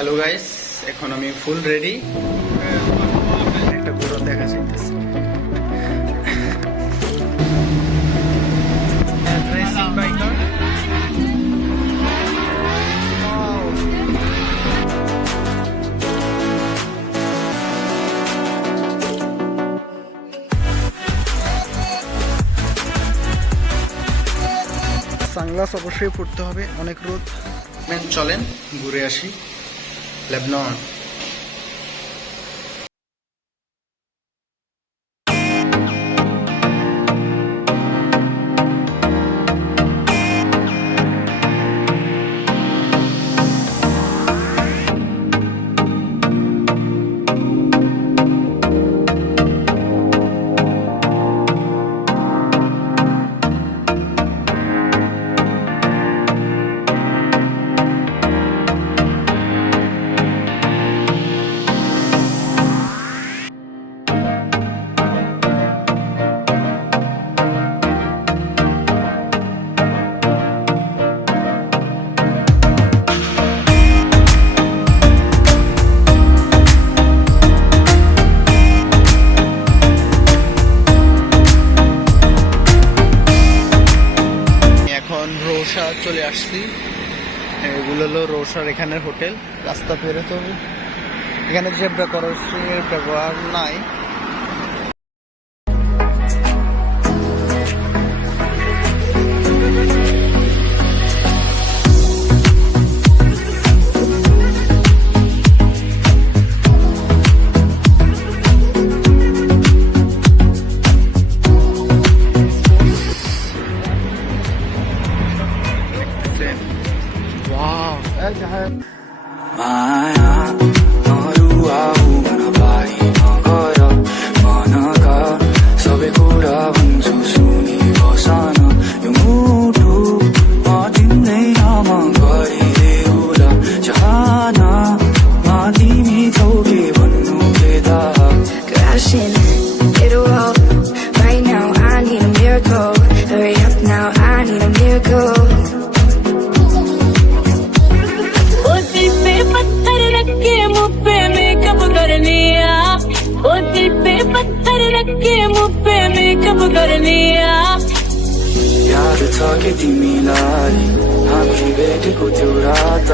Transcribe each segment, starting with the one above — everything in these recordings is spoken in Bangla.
হ্যালো গাইস, এখন আমি ফুল রেডি। একটা ঘোড়া দেখা যাইতেছে। Racing biker. সানগ্লাস অবশ্যই পড়তে হবে, অনেক রোদ। চলেন ঘুরে আসি লেবানন। রোশা চলে আসছি। এগুলো হলো রোশার এখানের হোটেল। রাস্তা পেরোতে হবে। এখানে জেব্রা ক্রসিংয়ের ব্যবহার নাই। याद था कि तिमीलाई हामी भेटेको त्यो रात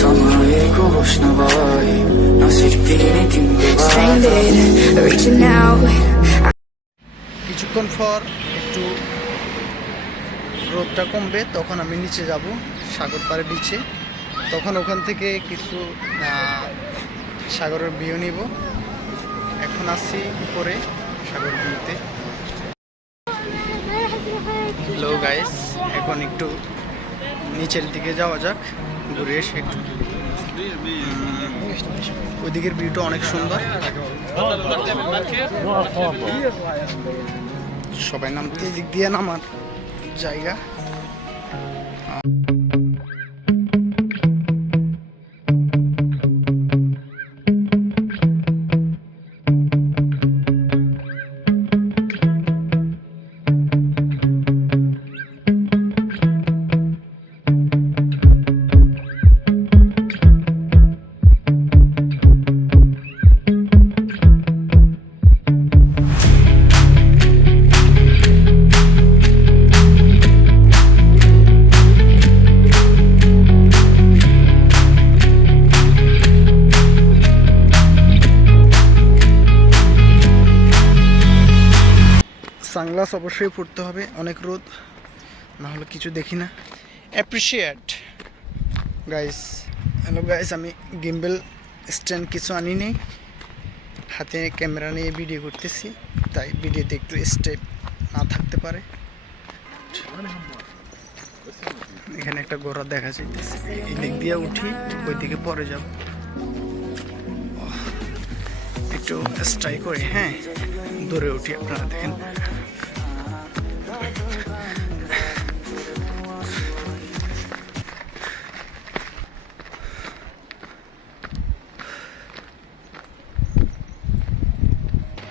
समयको होस् नभए नसिक्दिने तिम्रो কিছুক্ষণ পর একটু রোদটা কমবে, তখন আমি নিচে যাব সাগর পাড়ে বিচে। তখন ওখান থেকে কিছু সাগরের ভিউ নিব। এখন আসছি উপরে সাগর ভিউতে। হ্যালো গাইস, এখন একটু নিচের দিকে যাওয়া যাক, ঘুরে এসে একটু। ওইদিকের ভিউটা অনেক সুন্দর। সবাই নামতে দিক দিয়ে নামার জায়গা। সানগ্লাস অবশ্যই পড়তে হবে, অনেক রোদ, না হলে কিছু দেখি না। Appreciate guys. হ্যালো গাইস, আমি গিম্বেল স্ট্যান্ড কিছু আনি নেই, হাতে ক্যামেরা নিয়ে ভিডিও করতেছি, তাই ভিডিওতে একটু স্টেপ না থাকতে পারে। এখানে একটা ঘোড়া দেখা যাইতেছে, এই দিক দিয়ে উঠি, ওই দিকে পরে যাব। একটু স্ট্রাই করে, হ্যাঁ, দৌড়ে উঠি, আপনারা দেখেন।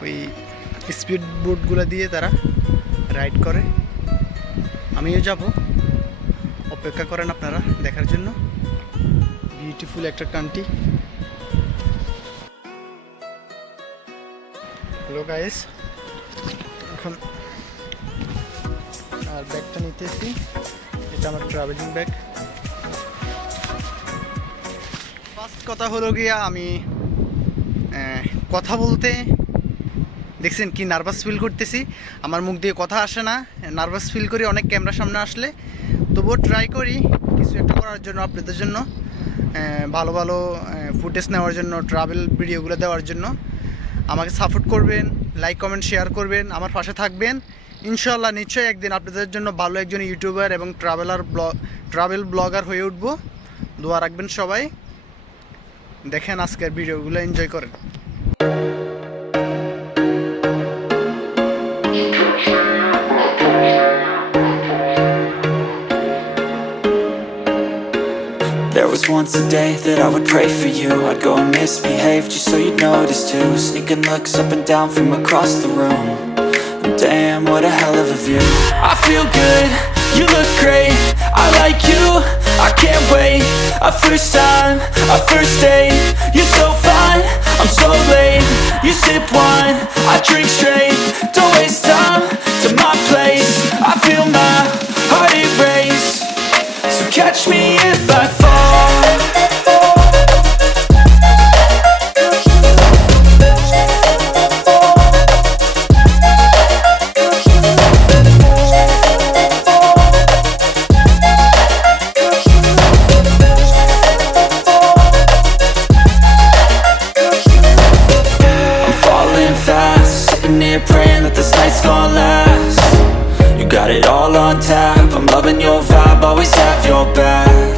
ওই স্পিড বোটগুলো দিয়ে তারা রাইড করে, আমিও যাব। অপেক্ষা করেন আপনারা দেখার জন্য। বিউটিফুল একটা কান্ট্রি। হ্যালো গাইস, এখন আর ব্যাগটা নিতেছি। এটা আমার ট্রাভেলিং ব্যাগ। ফার্স্ট কথা হলো গিয়া আমি কথা বলতে দেখছেন কি নার্ভাস ফিল করতেছি, আমার মুখ দিয়ে কথা আসে না, নার্ভাস ফিল করি অনেক ক্যামেরার সামনে আসলে। তবুও ট্রাই করি কিছু একটা করার জন্য, আপনাদের জন্য ভালো ভালো ফুটেজ নেওয়ার জন্য, ট্রাভেল ভিডিওগুলো দেওয়ার জন্য। আমাকে সাপোর্ট করবেন, লাইক কমেন্ট শেয়ার করবেন, আমার পাশে থাকবেন। ইনশাল্লাহ নিশ্চয়ই একদিন আপনাদের জন্য ভালো একজন ইউটিউবার এবং ট্রাভেল ব্লগার হয়ে উঠব। দোয়া রাখবেন সবাই। দেখেন আজকের ভিডিওগুলো, এনজয় করেন। There was once a day that I would pray for you. I'd go and misbehave just so you'd notice too. Sneaking looks up and down from across the room. And damn, what a hell of a view. I feel good, you look great, I like you, I can't wait. A first time, a first date, you're so fine, I'm so late. You sip wine, I drink straight. Don't waste time to my place. I feel my heart erase. So catch me if I fall. I'm falling fast, sitting here praying that this night's gonna last. You got it all on tap, I'm loving your vibe, always have your back.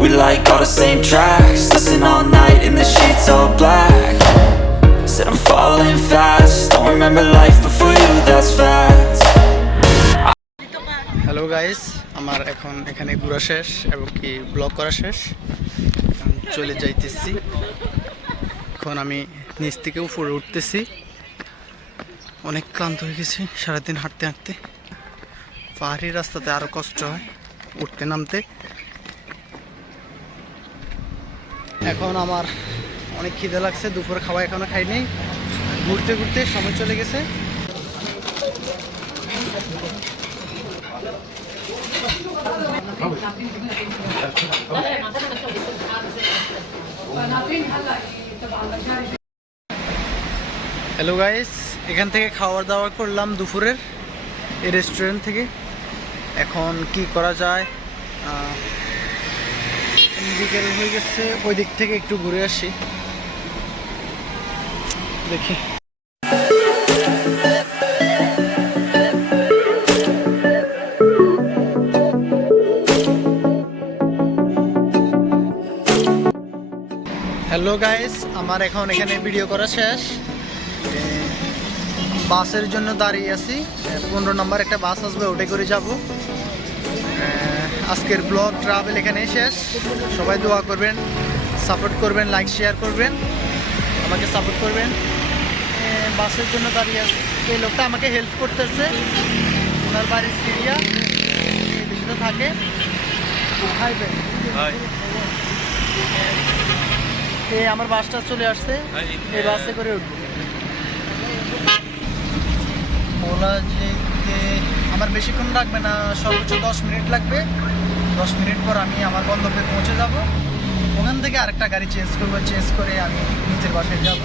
We like all the same tracks, listen all night in the sheets all black. Said I'm falling fast, don't remember life before you, that's facts. Hello guys, আমার এখন এখানে ঘোরা শেষ এবং কি ব্লগ করা শেষ। এখন চলে যাইতেছি। এখন আমি নিচ থেকে উপরে উঠতেছি। অনেক ক্লান্ত হয়ে গেছি সারাদিন হাঁটতে হাঁটতে। পাহাড়ি রাস্তাতে আরও কষ্ট হয় উঠতে নামতে। এখন আমার অনেক খিদে লাগছে, দুপুরে খাওয়া এখনো খাইনি। ঘুরতে ঘুরতে সময় চলে গেছে। হ্যালো গাইস, এখান থেকে খাওয়া দাওয়া করলাম দুপুরের এই রেস্টুরেন্ট থেকে। এখন কি করা যায়, বিকেল হয়ে গেছে, ওই দিক থেকে একটু ঘুরে আসি, দেখি। হ্যালো গাইস, আমার এখন এখানে ভিডিও করা শেষ। বাসের জন্য দাঁড়িয়ে আছি, 15 নম্বর একটা বাস আসবে, ওটাই করে যাব। আজকের ব্লগ ট্রাভেল এখানেই শেষ। সবাই দোয়া করবেন, সাপোর্ট করবেন, লাইক শেয়ার করবেন, আমাকে সাপোর্ট করবেন। বাসের জন্য দাঁড়িয়ে আছে, এই লোকটা আমাকে হেল্প করতেছে। ওনার বাড়ির সিরিয়া এই দেশে থাকে। এই আমার বাসটা চলে আসছে, এই বাসে করে উঠবো। ওলা যেতে আমার বেশিক্ষণ লাগবে না, সর্বোচ্চ 10 মিনিট লাগবে। 10 মিনিট পর আমি আমার গন্তব্যে পৌঁছে যাব। ওখান থেকে আরেকটা গাড়ি চেঞ্জ করবো, চেঞ্জ করে আমি নিজের বাসায় যাব।